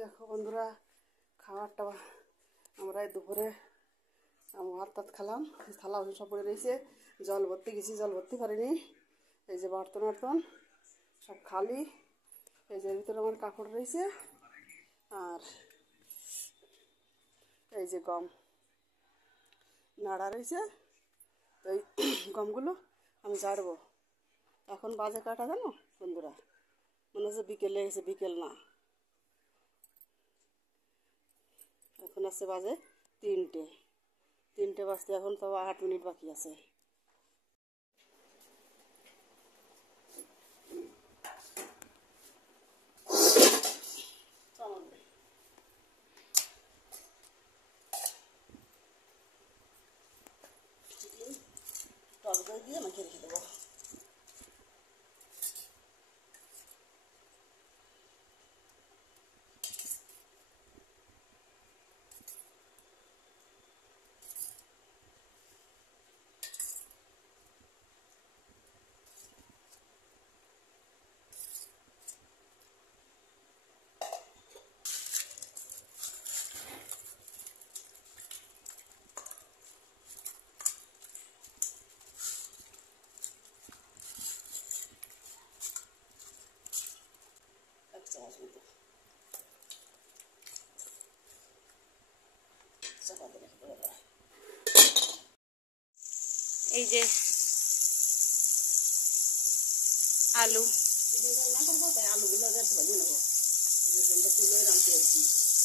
দেখো বন্ধুরা, খাবারটা আমরা দুপুরে ভাত টাত খেলাম। থালা সব পড়ে রয়েছে, জল ভর্তি গেছি, জল ভর্তি পারিনি। এই যে বর্তন বর্তন সব খালি। এই যে ভিতরে আমার কাপড় রয়েছে, আর এই যে গম নাড়া রয়েছে। তো এই গমগুলো আমি ঝাড়বো। এখন বাজে কাটা জানো বন্ধুরা, মনে হচ্ছে বিকেলে এসে, বিকেল না, এখন আছে বাজে 3টে বাজতে এখন তো 8 মিনিট বাকি আছে। টক দই দিয়ে মাখিয়ে রেখে দেবো। এই যে আলু,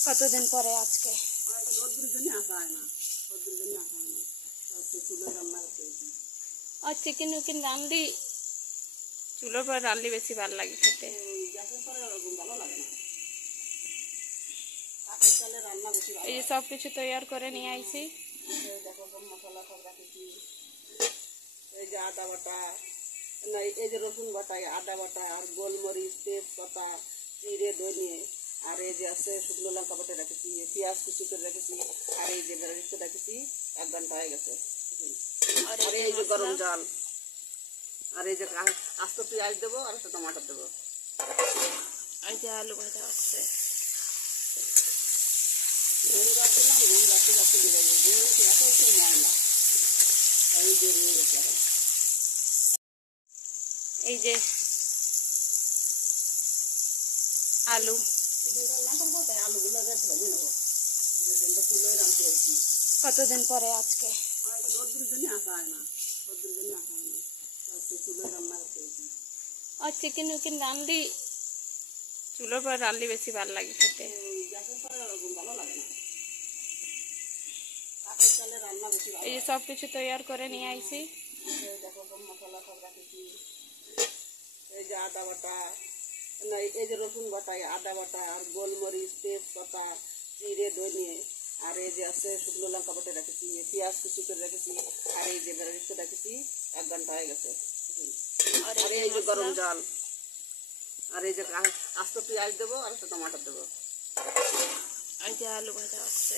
কতদিন পরে আজকে আর চিকেন উকিন রান্দি চুলোর পর রান্দি বেশি ভালো লাগে খেতে। এই যে সব কিছু তৈরি করে নিয়ে আইছি। মশলা সব রাখেছি। এই যে আদা বাটা, এই যে রসুন বাটা, আদা বাটা, আর গোলমরিচ, তেজপাতা, জিরে, ধনিয়ে, আর এই যে আছে শুকনো লঙ্কা বাটা রেখেছি, পেঁয়াজ কুচি করে রেখেছি, আর এই যে বেরেস্তা রেখেছি। 1 ঘন্টা হয়ে গেছে। আর এই যে গরম জল, আর এই যে আস্ত পেঁয়াজ দেবো, আর একটা টমাটো দেবো। এই যে আলু ভাজা আছে। ঘুম রাখছিলাম, ঘুম রাখতে রাখতে দিয়ে যাবো। ঘুম রাখতে এত একটু ময়লা, আমি বেরিয়ে গেছি এখন। এই যে আলু, আলুগুলো ভেজে নেবো। চুলোয় রাঁধতে হচ্ছি কতদিন পরে আজকে। রোদ্দুর জন্য আসা হয় না, রোদ্দুর জন্য আসা হয় না, চুলোয় রান্না করতে হচ্ছি। আর চিকেন উকিন রান্দি চুলোর পর রান্দি বেশি ভালো লাগে খেতে। গ্যাসের পরে ভালো লাগে না, কাঠের চালে রান্না বেশি ভালো। এই যে সব কিছু তৈরি করে নিয়ে আইছি। দেখো সব মশলা সব রাখেছি। এই যে আদা বাটা, এই যে রসুন বাটা, আদা বাটা, আর গোলমরিচ, তেজপাতা, জিরে, ধনিয়ে, আর এই যে আছে শুকনো লঙ্কা বাটা রেখেছি, পেঁয়াজ কুচি করে রেখেছি, আর এই যে বেরেস্তা রেখেছি। 1 ঘন্টা হয়ে গেছে। আর এই যে গরম জল, আর এই যে আস্ত পেঁয়াজ দেবো, আর একটা টমাটো দেবো। এই যে আলু ভাজা আছে।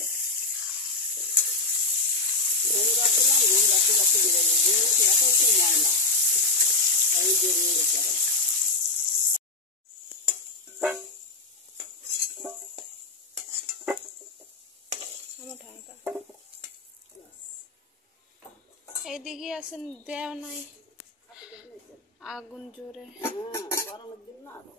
ঘুম রাখছিলাম, ঘুম রাখতে রাখতে দিয়ে যাবো। ঘুম রাখতে এত একটু ময়লা, আমি বেরিয়ে গেছি এখন। এইদিকে আসেন, দেও নাই আগুন জোরে। গরমের দিন না আরো।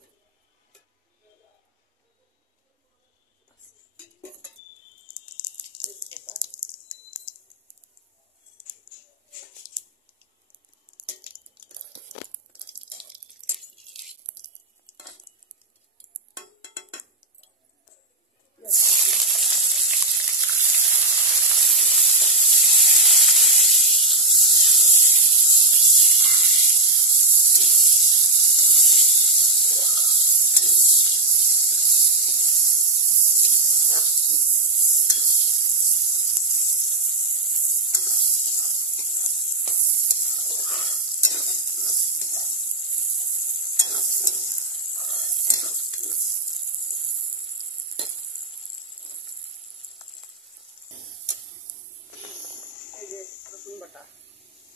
এই যে রসুন বাটা,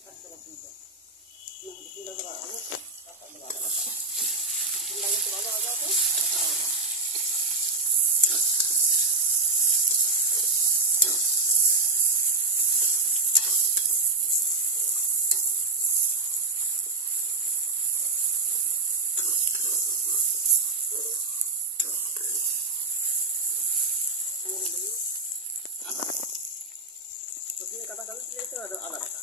আস্তে রসুন তো রসুনটা তো ভালো আছে, রসুনটা তো ভালো আছে। রসুন কাটা কাটা দিয়েছে আর আদা কাটা।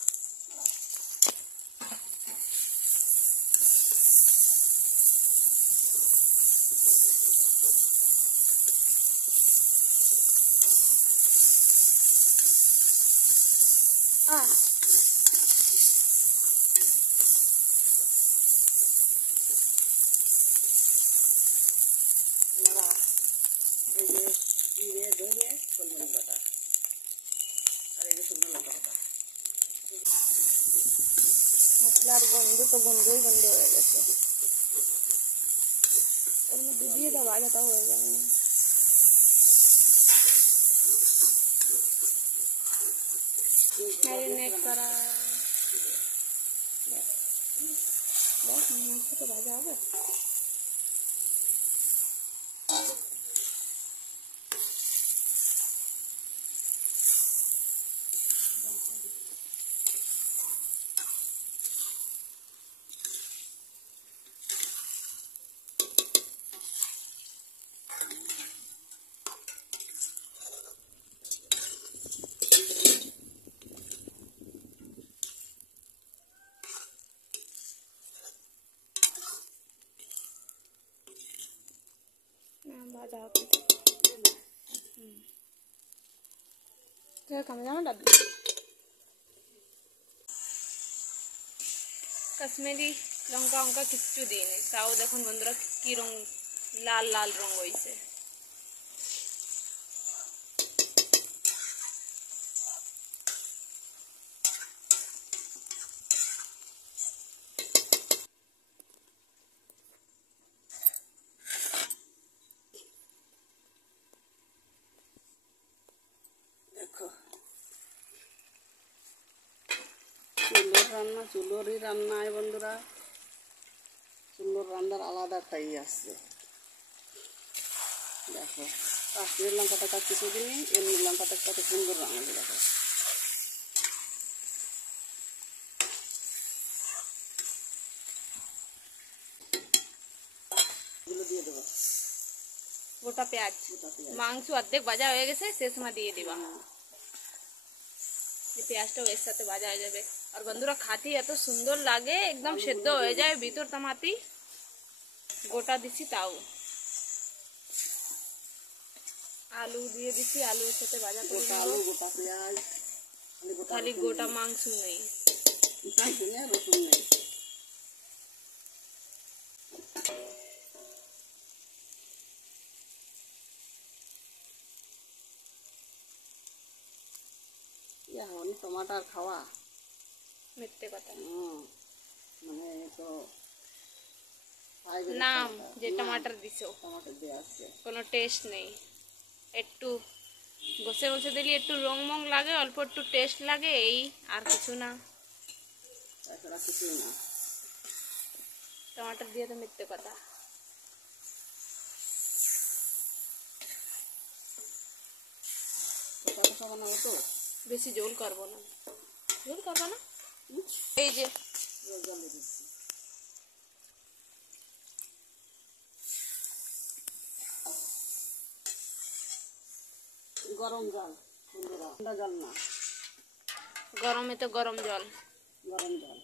এবার এই যে জিরে ধরে গোলমরিচ বাটা আর এই যে শুকনো লঙ্কা বাটা। মশলার গন্ধ তো গন্ধই গন্ধ হয়ে গেছে। ওর মধ্যে দিয়ে দাও, ভাজাটাও হয়ে যাবে না। ম্যারিনেট করা মাংস তো ভাজা হবে। भाजा होते कम डाल কাশ্মীরি লঙ্কা অঙ্কা কিচ্ছু দিইনি, তাও দেখুন বন্ধুরা কি রং, লাল লাল রং হয়েছে। দেখো চুলোরই রান্না বন্ধুরা, চুলোর রান্নার আলাদা টাই আসছে। দেখো কাশ্মীর লঙ্কাটা কাজ কিছু দিনই, এমনি লঙ্কাটা কত সুন্দর রান্না। দেখো এগুলো দিয়ে দেবো, গোটা পেঁয়াজ। মাংস অর্ধেক ভাজা হয়ে গেছে, সে সময় দিয়ে দিবা, পেঁয়াজটাও এর সাথে ভাজা হয়ে যাবে। আর বন্ধুরা খাতি এত সুন্দর লাগে, একদম সেদ্ধ হয়ে যায় ভিতর তামাতি, গোটা দিছি তাও। আলু দিয়ে দিছি, আলুর সাথে ভাজা করে গোটা আলু, গোটা পেঁয়াজ, খালি গোটা মাংস নেই, রসুন নেই। এখন টমাটার খাওয়া মিথ্যে কথা মানে তো নাম যে টমাটার দিছো, টমাটার দিয়ে আসছে, কোনো টেস্ট নেই। একটু বসে বসে দিলে একটু রং মং লাগে, অল্প একটু টেস্ট লাগে, এই আর কিছু না, তাছাড়া কিছুই না। টমাটার দিয়ে তো মিথ্যে কথা। বানাবো তো বেশি ঝোল করবো না, ঝোল করবো না। এই যে জল দিয়ে দিচ্ছি, গরম জল বন্ধুরা, ঠান্ডা জল না, গরমে তো গরম জল, গরম জল।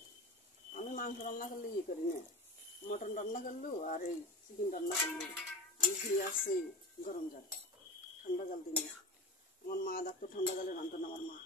আমি মাংস রান্না করলে ইয়ে করি না, মটন রান্না করলু আর এই চিকেন রান্না করলু আমি দিয়ে আসছি গরম জল, ঠান্ডা জল দিই না। আমার মা দেখতো ঠান্ডা জলে রান্তো না, আমার মা।